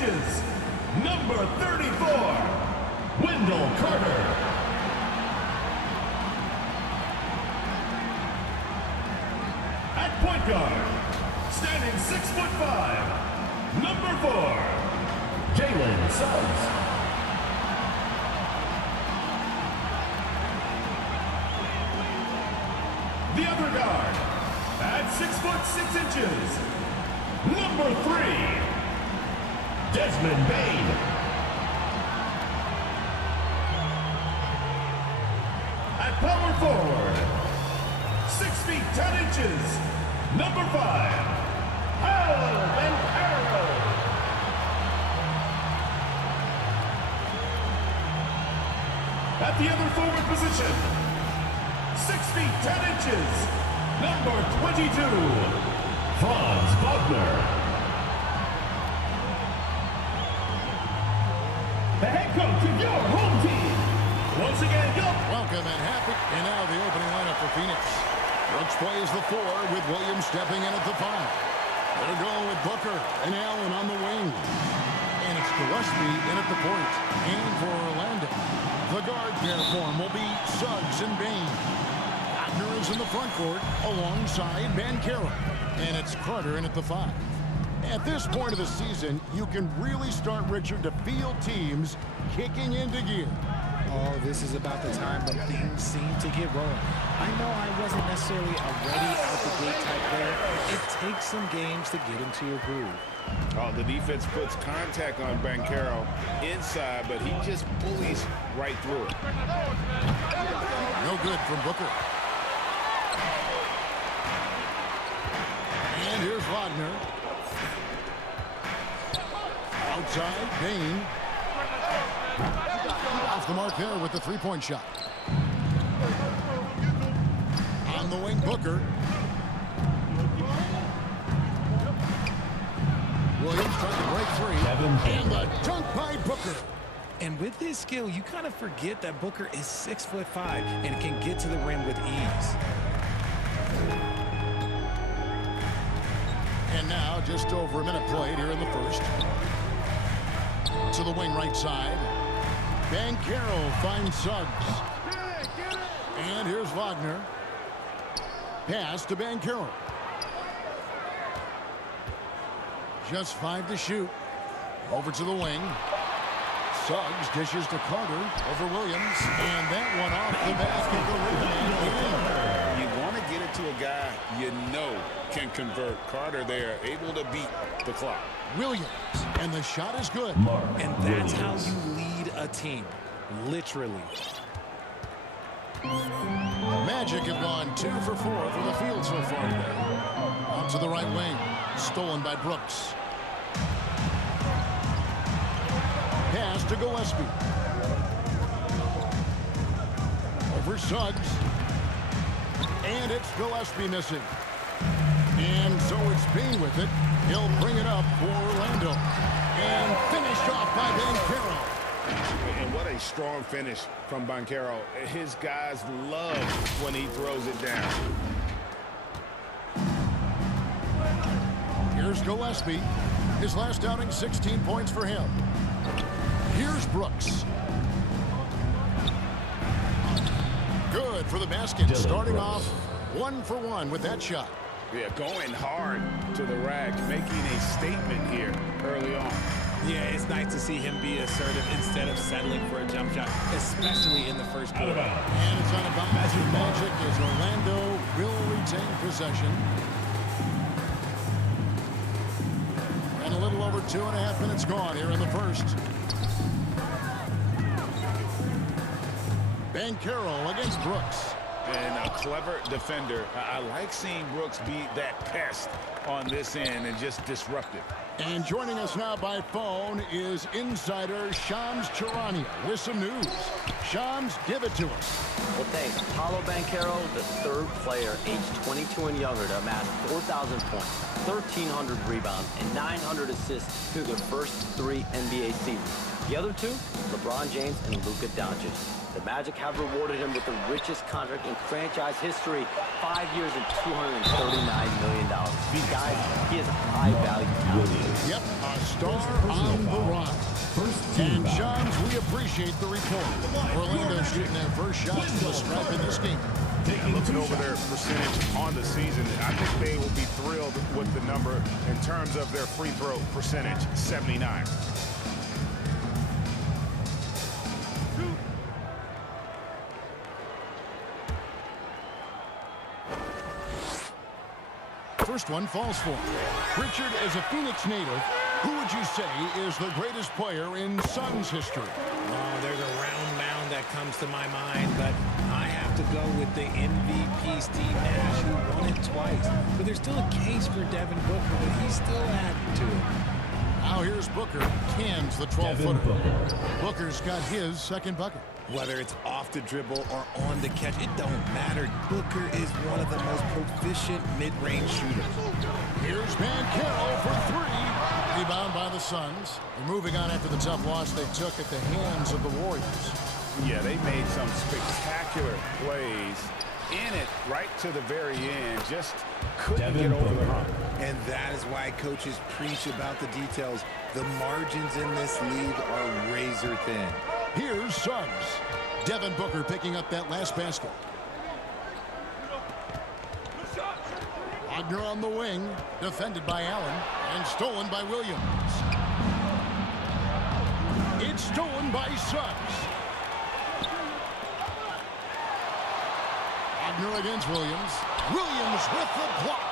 inches, number 34, Wendell Carter. At point guard, standing 6'5", number 4, Jalen Suggs. The other guard, at 6'6" number 3, Desmond Bane. At power forward, 6 feet 10 inches, number 5, Bancaro. At the other forward position, 6 feet 10 inches, number 22, Franz Wagner. The head coach of your home team. Once again, welcome and happy. And now the opening lineup for Phoenix. Brooks plays the 4 with Williams stepping in at the 5. They're going with Booker and Allen on the wing. And it's Gillespie in at the point. And for Orlando, the guard pair form will be Suggs and Bane. Wagner is in the front court alongside Bancaro. And it's Carter in at the 5. At this point of the season, you can really start, Richard, to feel teams kicking into gear. Oh, this is about the time when things seem to get rolling. I know I wasn't necessarily a ready-out-the-gate type player. It takes some games to get into your groove. Oh, the defense puts contact on Bancaro inside, but he just bullies right through it. No good from Booker. And here's Wagner. Outside, Bane. Off the mark there with the three-point shot. On the wing, Booker. Williams trying to break free. And the dunk by Booker. And with his skill, you kind of forget that Booker is 6'5" and can get to the rim with ease. And now, just over a minute played here in the first. To the wing right side. Bancaro finds Suggs. And here's Wagner. Pass to Bancaro. Just 5 to shoot. Over to the wing. Suggs dishes to Carter over Williams. And that one off the basket. The rim. You want to get it to a guy you know can convert. Carter there, able to beat the clock. Williams. And the shot is good. And that's how you lead a team. Literally. Magic have gone 2 for 4 from the field so far today. Out to the right wing. Stolen by Brooks. Pass to Gillespie. Over Suggs. And it's Gillespie missing. And so it's Bane with it. He'll bring it up for Orlando. And finished off by Bancaro. And what a strong finish from Bancaro. His guys love when he throws it down. Here's Gillespie. His last outing, 16 points for him. Here's Brooks. Good for the basket. Starting off 1 for 1 with that shot. Yeah, going hard to the rack, making a statement here early on. Yeah, it's nice to see him be assertive instead of settling for a jump shot, especially in the first quarter. And it's on a bounce to Magic as Orlando will retain possession. And a little over 2.5 minutes gone here in the first. Bancaro against Brooks. And a clever defender. I like seeing Brooks be that pest on this end and just disrupt it. And joining us now by phone is insider Shams Charania with some news. Shams, give it to us. Well, thanks. Paulo Bancaro, the third player aged 22 and younger to amass 4,000 points, 1,300 rebounds, and 900 assists through their first 3 NBA seasons. The other 2, LeBron James and Luka Doncic. The Magic have rewarded him with the richest contract in franchise history, 5 years and $239 million. These guys guys, he is a high-value talent. Yep, a star on the rise. And, Johns, we appreciate the report. Orlando shooting their first shot from the stripe in this game. Looking over their percentage on the season, I think they will be thrilled with the number in terms of their free throw percentage, 79. First one falls for him. Richard, as a Phoenix native, who would you say is the greatest player in Suns history? Oh, there's a round mound that comes to my mind, but I have to go with the MVP Steve Nash, who won it twice. But there's still a case for Devin Booker, but he's still adding to it. Now here's Booker, cans the 12-footer. Booker's got his second bucket. Whether it's off the dribble or on the catch, it don't matter. Booker is one of the most proficient mid-range shooters. Here's Carroll for three. Rebound by the Suns. They're moving on after the tough loss they took at the hands of the Warriors. Yeah, they made some spectacular plays in it right to the very end. Just couldn't get over the hump. And that is why coaches preach about the details. The margins in this league are razor thin. Here's Suggs. Devin Booker picking up that last basket. Wagner on the wing, defended by Allen, and stolen by Williams. It's stolen by Suggs. Wagner against Williams. Williams with the block.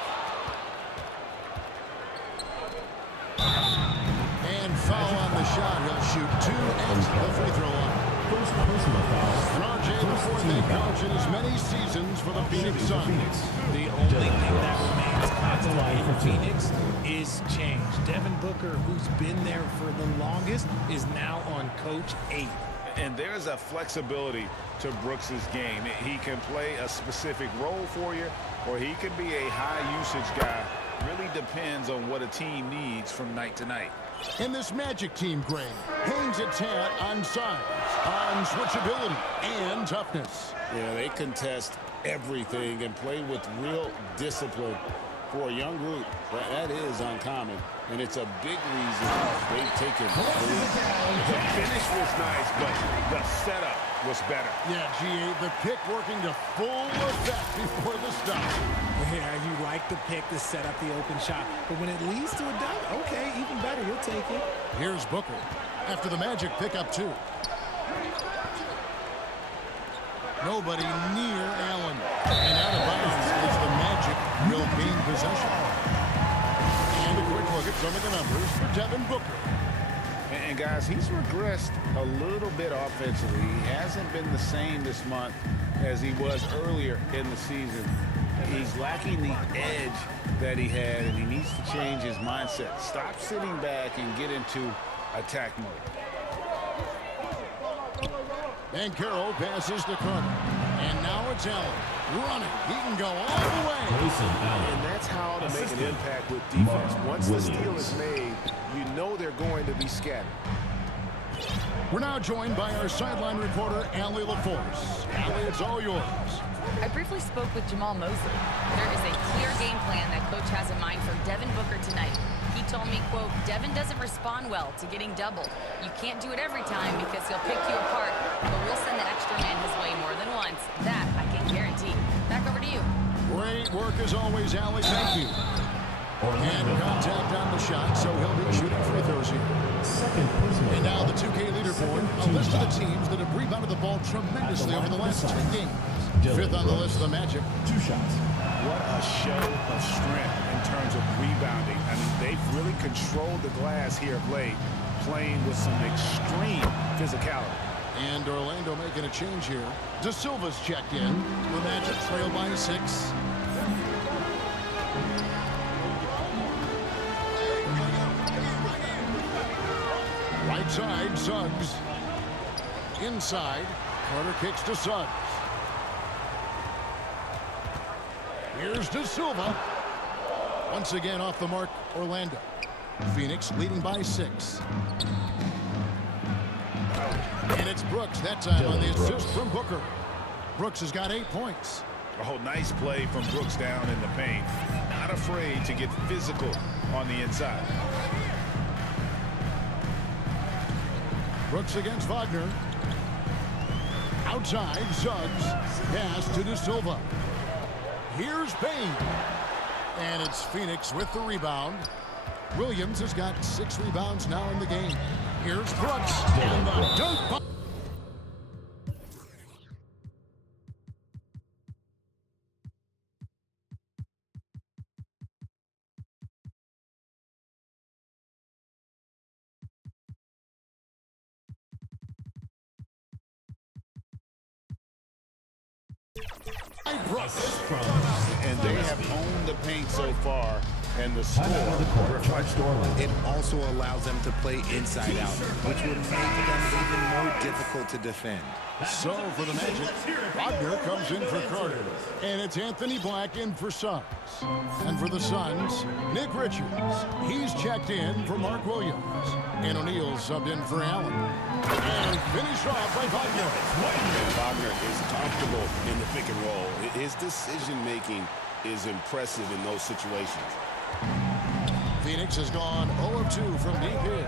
And foul on the shot. He'll shoot two at the free throw line. First personal foul. And RJ, the fourth head coach in as many seasons for the Phoenix Suns. The only thing that remains constant in Phoenix is change. Devin Booker, who's been there for the longest, is now on coach 8. And there's a flexibility to Brooks's game. He can play a specific role for you, or he could be a high-usage guy. Really depends on what a team needs from night to night. And this Magic team, Greg, hangs its hat on size, on switchability, and toughness. Yeah, they contest everything and play with real discipline. For a young group, that is uncommon, and it's a big reason they've taken the lead. The finish was nice, but the setup was better. Yeah, G.A., the pick working to full effect before the stop. Yeah, you like the pick to set up the open shot, but when it leads to a dunk, okay, even better, you'll take it. Here's Booker after the Magic pick up two. Nobody near Allen. And out of bounds is the Magic will gain possession. And a quick look at some of the numbers for Devin Booker. And guys, he's regressed a little bit offensively. He hasn't been the same this month as he was earlier in the season. He's lacking the edge that he had, and he needs to change his mindset. Stop sitting back and get into attack mode. And Carroll passes to Carter. And now it's Allen running. He can go all the way. And that's how to make an impact with defense. Once the steal is made, you know they're going to be scattered. We're now joined by our sideline reporter, Allie LaForce. Allie, it's all yours. I briefly spoke with Jamal Mosley. There is a clear game plan that coach has in mind for Devin Booker tonight. He told me, quote, Devin doesn't respond well to getting doubled. You can't do it every time because he'll pick you apart, but we'll send the extra man his way more than once. That I can guarantee. Back over to you. Great work as always, Allie. Thank you. And contact on the shot, so he'll be shooting free throws here. And now the 2K leaderboard, a list of the teams that have rebounded the ball tremendously over the last 10 games. Fifth on the list of the Magic. 2 shots. What a show of strength in terms of rebounding. I mean, they've really controlled the glass here of late, playing with some extreme physicality. And Orlando making a change here. De Silva's checked in. The Magic trail by 6. Right side, Suggs. Inside, Carter kicks to Suggs. Here's De Silva. Once again off the mark, Orlando. Phoenix leading by 6. And it's Brooks that time on the assist from Booker. Brooks has got 8 points. Oh, nice play from Brooks down in the paint. not afraid to get physical on the inside. Brooks against Wagner. Outside, Suggs. Pass to De Silva. Here's Bain. And it's Phoenix with the rebound. Williams has got 6 rebounds now in the game. Here's Brooks. And the dunk. Brooks. And they have owned the paint so far, and the score reflects it also allows them to play inside out, which would make them even more difficult to defend. So for the Magic, Wagner comes in for Carter. And it's Anthony Black in for Suggs. And for the Suns, Nick Richards. He's checked in for Mark Williams. And O'Neal subbed in for Allen. And finished off by Wagner. Wagner is comfortable in the pick and roll. His decision-making is impressive in those situations. Phoenix has gone 0 of 2 from deep here.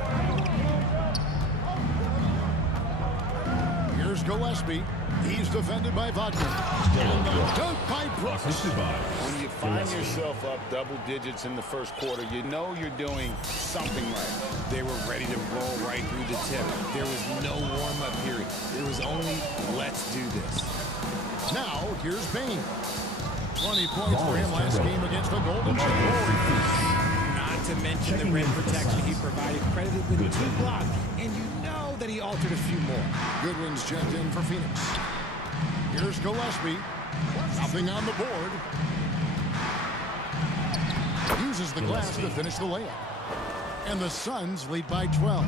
Here's Gillespie. He's defended by Wagner. And the dunk by Brooks. When you find yourself up double digits in the first quarter, you know you're doing something right. They were ready to roll right through the tip. There was no warm-up period. There was only, let's do this. Now, here's Bain. 20 points for him last game against the Golden State Warriors. Not to mention the rim protection he provided, credited with 2 blocks, and you know that he altered a few more. Goodwin's checked in for Phoenix. Here's Gillespie. Nothing on the board. Uses the glass to finish the layup. And the Suns lead by 12.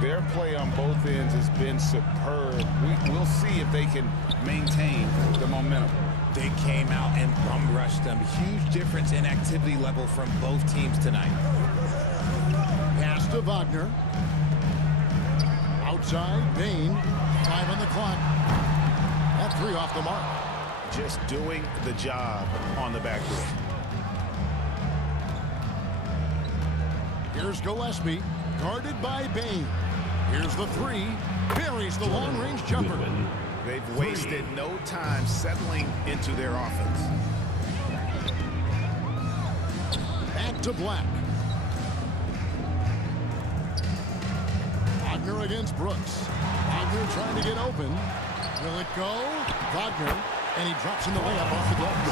Their play on both ends has been superb. We'll see if they can maintain the momentum. They came out and bum rushed them. Huge difference in activity level from both teams tonight. Pass to Wagner. Outside, Bain. 5 on the clock. That 3 off the mark. Just doing the job on the backboard. Here's Gillespie, guarded by Bain. Here's the 3. Buries the long-range jumper. They've wasted no time settling into their offense. Back to Black. Wagner against Brooks. Wagner trying to get open. Will it go? Wagner. And he drops in the layup off the glass.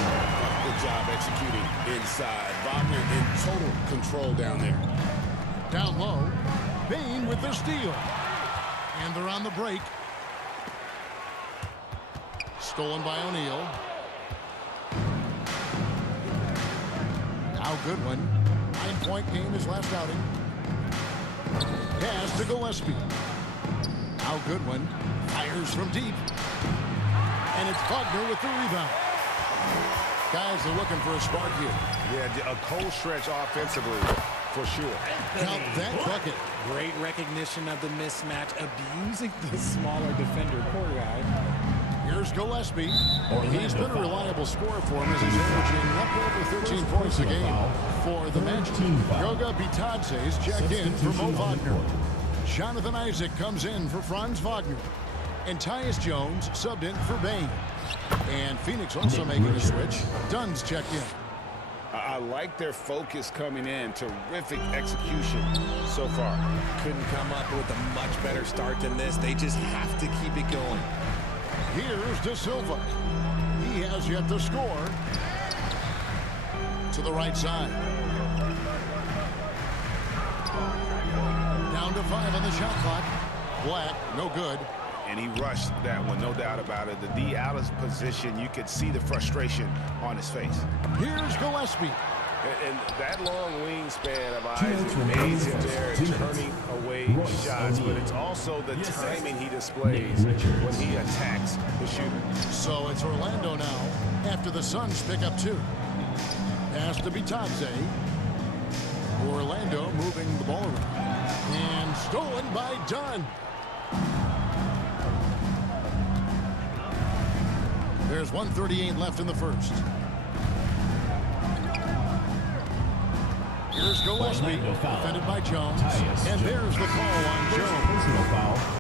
Good job executing inside. Wagner in total control down there. Down low. Bain with the steal. And they're on the break. Stolen by O'Neal. Now Goodwin. 9-point game his last outing. Pass to Gillespie. Now Goodwin fires from deep. And it's Wagner with the rebound. Guys are looking for a spark here. Yeah, a cold stretch offensively, for sure. Count that bucket. Great recognition of the mismatch, abusing the smaller defender, poor guy. Here's Gillespie. He's been a reliable scorer for him as he's averaging up over 13 points a game for the Magic. Goga Bitadze's checked in for Mo Wagner. Jonathan Isaac comes in for Franz Wagner. And Tyus Jones subbed in for Bain. And Phoenix also making a switch. Dunn's checked in. I like their focus coming in. Terrific execution so far. Couldn't come up with a much better start than this. They just have to keep it going. Here's De Silva. He has yet to score. To the right side. Down to 5 on the shot clock. Black, no good. And he rushed that one, no doubt about it. The D out of position, you could see the frustration on his face. Here's Gillespie. And that long wingspan of Isaac aids him there turning away shots, but it's also the timing he displays when he attacks the shooter. So it's Orlando now after the Suns pick up 2. Pass to Bitadze. Orlando moving the ball around. And stolen by Dunn. There's 1:38 left in the first. Here's Gillespie, Orlando foul. defended by Jones. Tyus And Jones. there's the call on First Jones. personal foul